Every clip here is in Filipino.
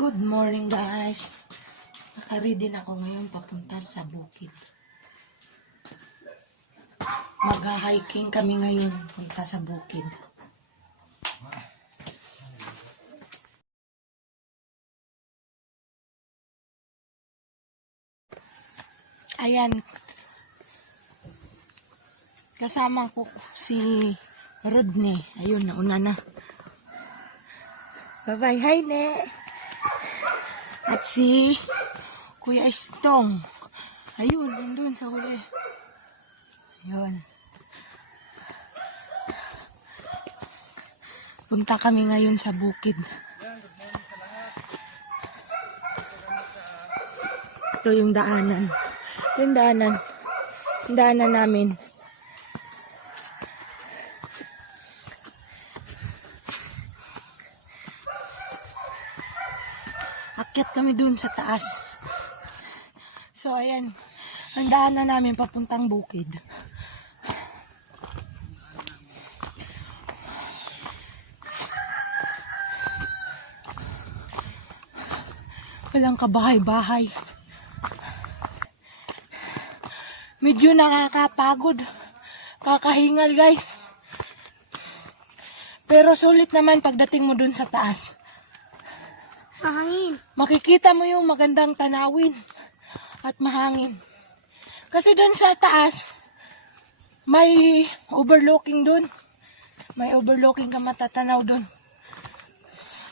Good morning guys. Nakaready na ako ngayon papunta sa bukid. Mag-hiking kami ngayon punta sa bukid. Ayan. Kasama ko si Rodney. Ayun, nauna na. Bye-bye. Hi, Ne. At si Kuya Estong. Ayun, nandun sa huli. Ayun. Punta kami ngayon sa bukid. Ito yung daanan. Ito yung daanan. Yung daanan namin. Akyat kami dun sa taas. So, ayan. Ang daanan namin papuntang bukid. Walang kabahay-bahay. Medyo nakakapagod. Kakahingal, guys. Pero sulit naman pagdating mo dun sa taas. Mahangin. Makikita mo yung magandang tanawin at mahangin. Kasi dun sa taas, may overlooking dun. May overlooking ka matatanaw dun.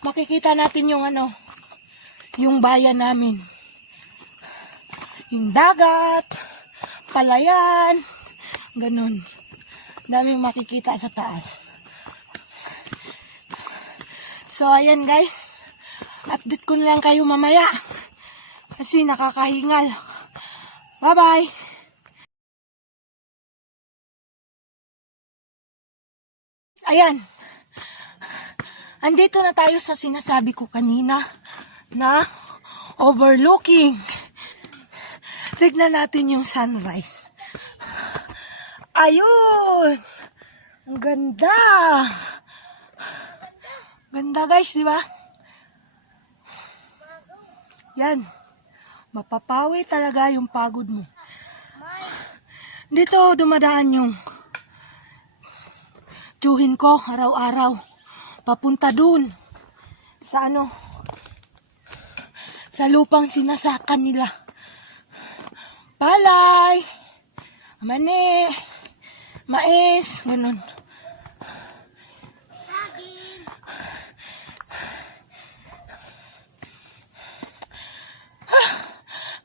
Makikita natin yung yung bayan namin. Yung dagat, palayan, ganun. Daming makikita sa taas. So, ayan guys. Update ko na lang kayo mamaya. Kasi nakakahingal. Bye-bye! Ayan. Andito na tayo sa sinasabi ko kanina na overlooking. Tignan natin yung sunrise. Ayun! Ang ganda! Ganda guys, di ba? Yan. Mapapawi talaga yung pagod mo. Dito dumadaan yung tiyuhin ko araw-araw. Papunta dun. Sa sa lupang sinasakan nila. Palay. Mani. Mais. Ganun.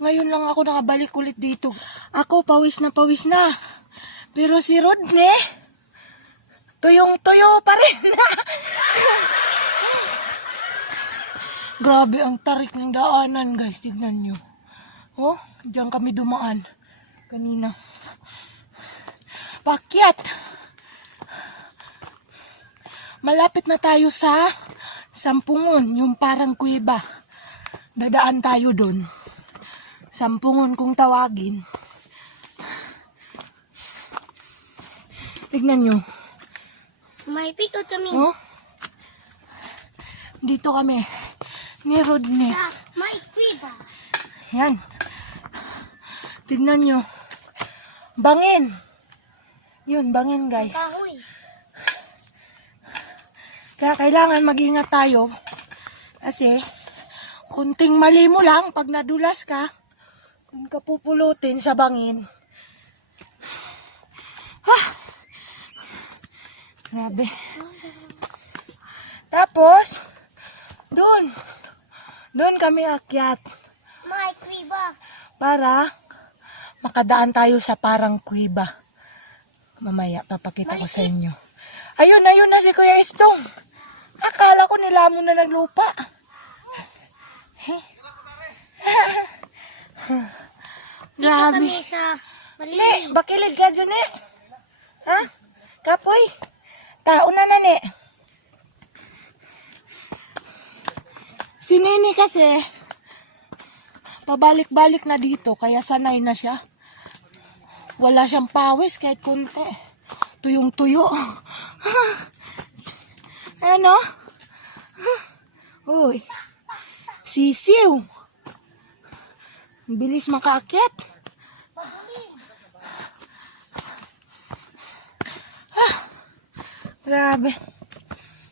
Ngayon lang ako nakabalik ulit dito. Ako pawis na pawis na. Pero si Rodney, tuyong-tuyo pa rin. Grabe ang tarik ng daanan guys. Tignan nyo. Oh, diyan kami dumaan. Kanina. Pakyat. Malapit na tayo sa Sampungon. Yung parang kuiba. Dadaan tayo dun. Sampungon kung tawagin. Tignan nyo. May piko kami. Oh? Dito kami. Ni Rodney. May kuiba. Yan. Tignan nyo. Bangin. Yun, bangin guys. Kahoy. Kaya kailangan mag-ingat tayo. Kasi, kunting mali mo lang pag nadulas ka, kung ka pupulutin sa bangin. Grabe. Tapos, doon kami akyat. May kuiba. Para makadaan tayo sa parang kuiba. Mamaya, papakita ko sa inyo. Ayun na si Kuya Estong. Akala ko nilamon na ng lupa. Dito Grabe. kami sa Ne, Malili. bakilig ka dyan, ne? Ha? Kapoy? Tao na na, ne? Si Nini kasi, pabalik-balik na dito, kaya sanay na siya. Wala siyang pawis kahit kunti. Tuyong-tuyo. Ano? Uy. Sisiw. Ang bilis makaakyat. Grabe.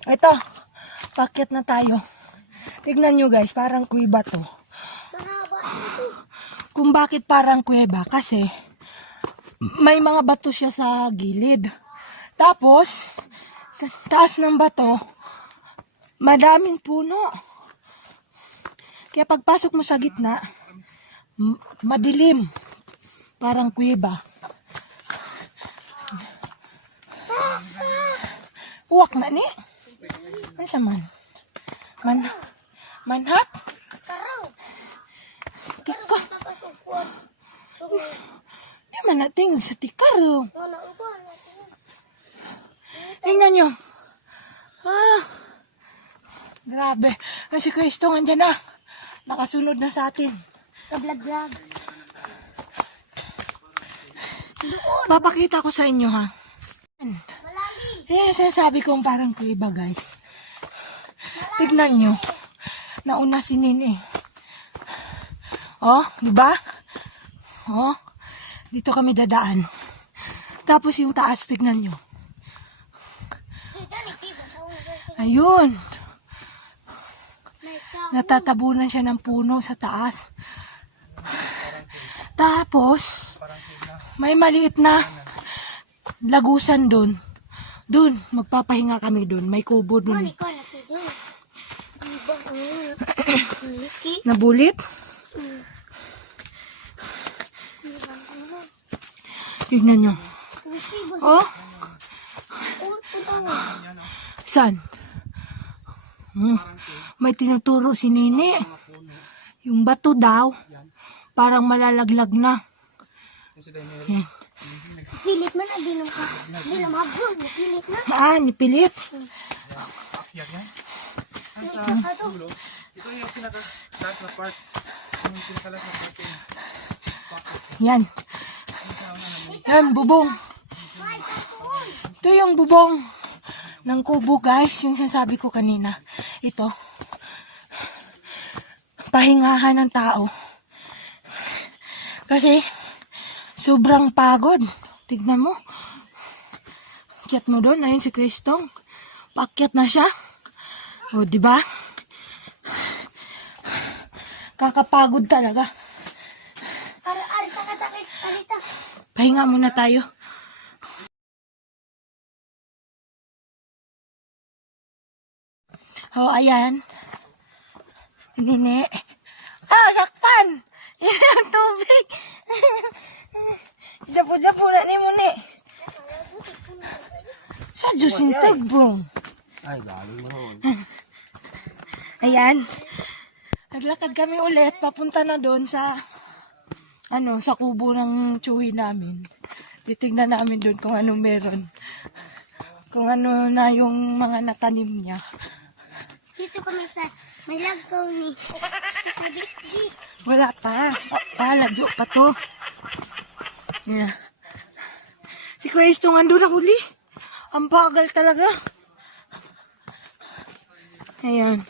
Ito, paakyat na tayo. Tignan nyo guys, parang kuweba to. Mahaba ito. Kung bakit parang kuweba, kasi may mga bato siya sa gilid. Tapos, sa taas ng bato, madaming puno. Kaya pagpasok mo sa gitna, madilim. Parang kuweba. Uwak na ni. Ano sa man? Manhat? Taraw. Tika. Kakasukuan. Sunod. Di man nating sa tikaro. Wala uban. Tingnan nyo. Grabe. Ang si Cristo andyan na. Nakasunod na sa atin. Kablag-blag. Papakita ko sa inyo ha. Malalim. Yan yung sinasabi kong parang kuweba guys. Tignan nyo. Nauna si Nini. Oh, di ba? Oh, dito kami dadaan. Tapos yung taas, tignan nyo. Ayun. Natatabunan siya ng puno sa taas. Tapos, may maliit na lagusan doon. Doon, magpapahinga kami doon. May kubo doon. Ikaw na pwede. Ibang liki. Nabulit? Tignan nyo. Oh, saan? May tinuturo si Nini. Yung bato daw, parang malalaglag na. Yan. Pilit man na, di na mabul. Pilit na. Nipilit. Akyat yan. Ang sa dulo, ito yung pinaka-last na part. Yung pinaka-last na part yun. Yan. Yan, bubong. Ito yung bubong ng kubo guys. Yung sinasabi ko kanina. Ito. Pahingahan ng tao. Kasi, sobrang pagod. Tignan mo. Akyat mo doon. Ayun si Kristong. Paakyat na siya. O, diba? Kakapagod talaga. Ari sa katakis. Alita. Pahinga muna tayo. O, ayan. Nini. Sakpan! Yan ang tubig. Japo-japo na ni mo ni. Sa Diyos yung tagbong. Ay, galing mo ron. Ayan. Naglakad kami ulit. Papunta na doon sa sa kubo ng tsuhi namin. Titignan namin doon kung ano meron. Kung ano na yung mga natanim niya. Dito kami sa may lagaw ni. Wala pa. Paladyo pa to. Yeah. Si Kuya Istong ando na huli. Ang bagal talaga. Ayan.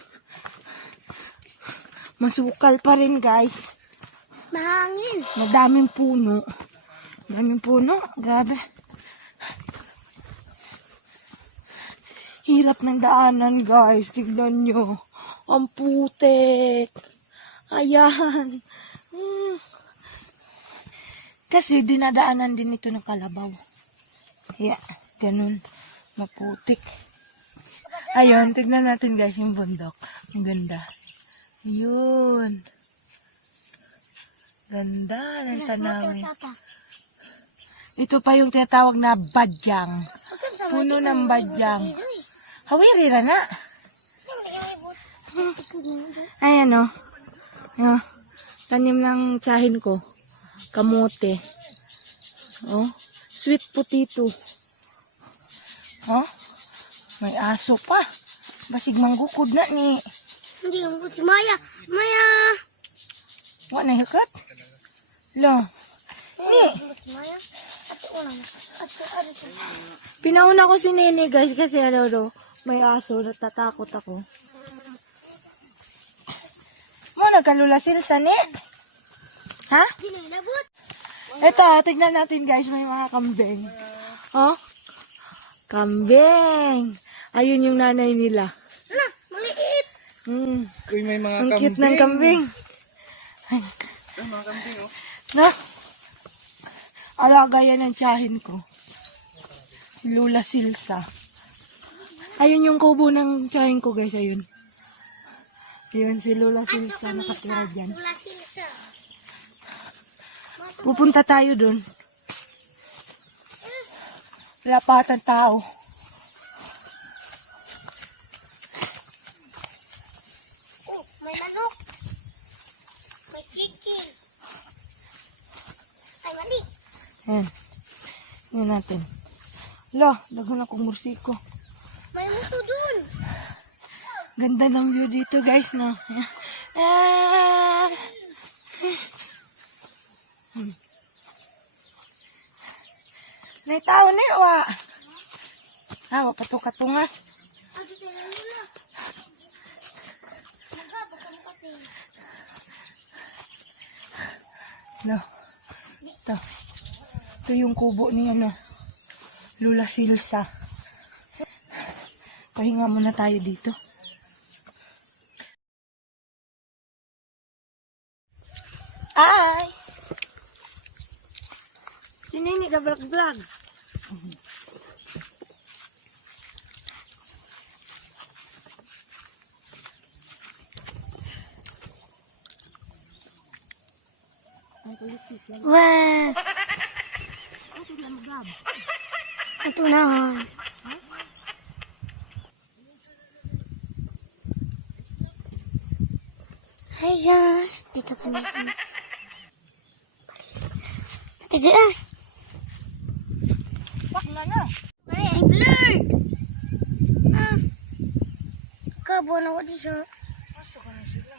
Masukal pa rin guys. Mahangin. Madaming puno. Daming puno. Grabe. Hirap ng daanan guys. Tignan nyo. Ang putik. Ayan. Kasi dinadaanan din ito ng kalabaw. Yeah, ganun. Maputik. Ayun, tignan natin guys yung bundok. Ang ganda. Ayun. Ganda ng tanawin. Ito pa yung tinatawag na badyang. Puno ng badyang. Hawiri na na. Ayan o. Tanim ng tsahin ko. Kamote. Oh, sweet potato. Oh, may aso pa. Basig manggukod na ni. Hindi yung si Maya. Maya. Wa na hikat? Lo. Ni. Maya. Ate ulang. Ate. Pinauna ko si Nene guys kasi may aso, natatakot ako. nagkalulasil sa ni. Ha? Di na inabot. Ito, tignan natin guys, may mga kambing. Oh, kambing. Ayun yung nanay nila. Na, maliit. Uy, may mga Ang cute ng kambing. Ay, mga kambing, oh. Na? Alaga yan ang tiyahin ko. Lula Silsa. Ayun yung kubo ng tiyahin ko guys, ayun. Ayun si Lula Ato Silsa kami nakatira sa dyan. Tula Silsa. Pupunta tayo dun. Lapatan tao. Oh, may manok. May chicken. Ay, mali. Ayan. Ayan natin. Ala, dagan akong mursiko. May muto dun. Ganda ng view dito guys, no? Ah! May tao ni wa. Ah, pato-kato nga. Ate, tala nila. Naghabak ang kating. No. Ito. Ito yung kubo ni ano. Lula Silsa. Pahinga muna tayo dito. Ay! Sinini ka vlog-vlog. Wah. Ito na. Hi guys, dito kami sa Ate ah. Wak na na. Ay, ay blurred. Ah. Kabo na ko dito. Pasok na sila.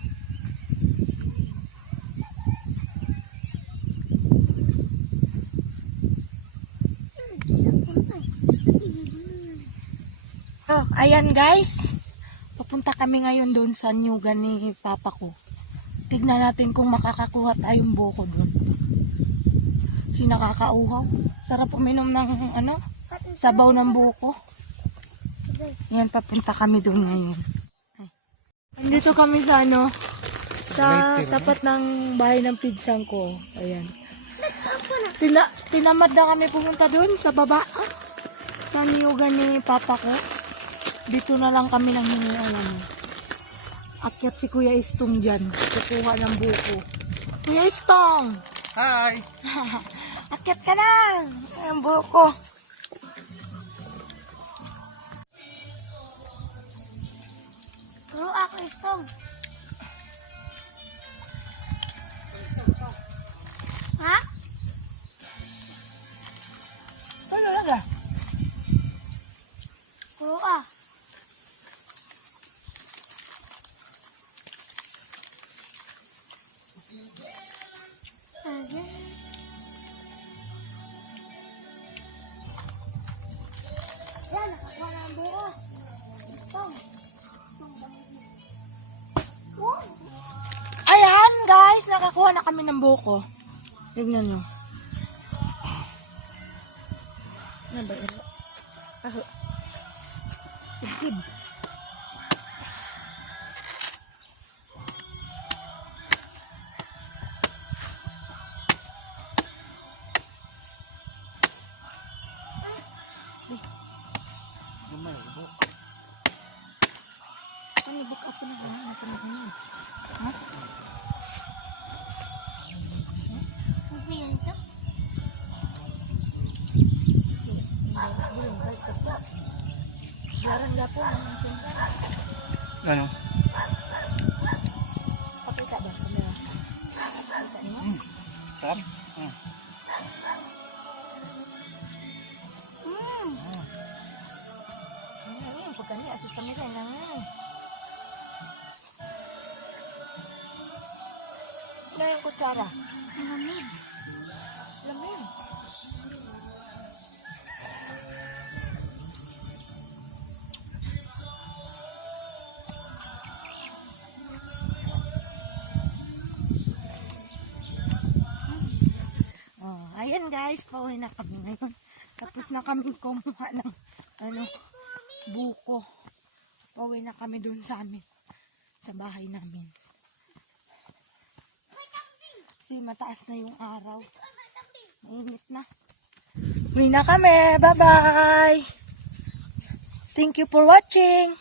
Oh, ayan guys. Papunta kami ngayon doon sa nyugan ni Papa ko. Tignan natin kung makakakuha tayong buko doon. Si nakakauhaw. Sarap uminom ng ano, sabaw ng buko. Yan, papunta kami doon ngayon. Ay. Andito kami sa ano, sa tapat ng bahay ng pidsang ko. Ayan. Tinamad na kami pumunta doon sa baba. Sa niyugan ni Papa ko. Dito na lang kami nang hinihingi. Akyat si Kuya Istong dyan. Kukuha ng buko. Kuya Istong! Hi! Akyat ka na! Ang buko. Puro ako istong. Ha? Ano laga? Puro ah. Yan, nakakuha na ang buko. Ayan guys, nakakuha na kami ng buko. Tignan nyo. Ano ba ito? Tib. Ano ba ako na kanya? Ha? Ano yan ito? Belum kahit kapla. Jarang gapo ang sentral. Ano? Pakita ba? Kamera. Pakita niyo? Sarap? Ano yung pagkani? Asis kami rin lang yan. Ano yung kutsara? Lamig. Lamin. ayan guys, pauwi na kami ngayon. Tapos na kami kumuha ng buko. Pauwi na kami dun sa amin. Sa bahay namin. Kasi mataas na yung araw. Mainit na. Uwi na kami. Bye-bye. Thank you for watching.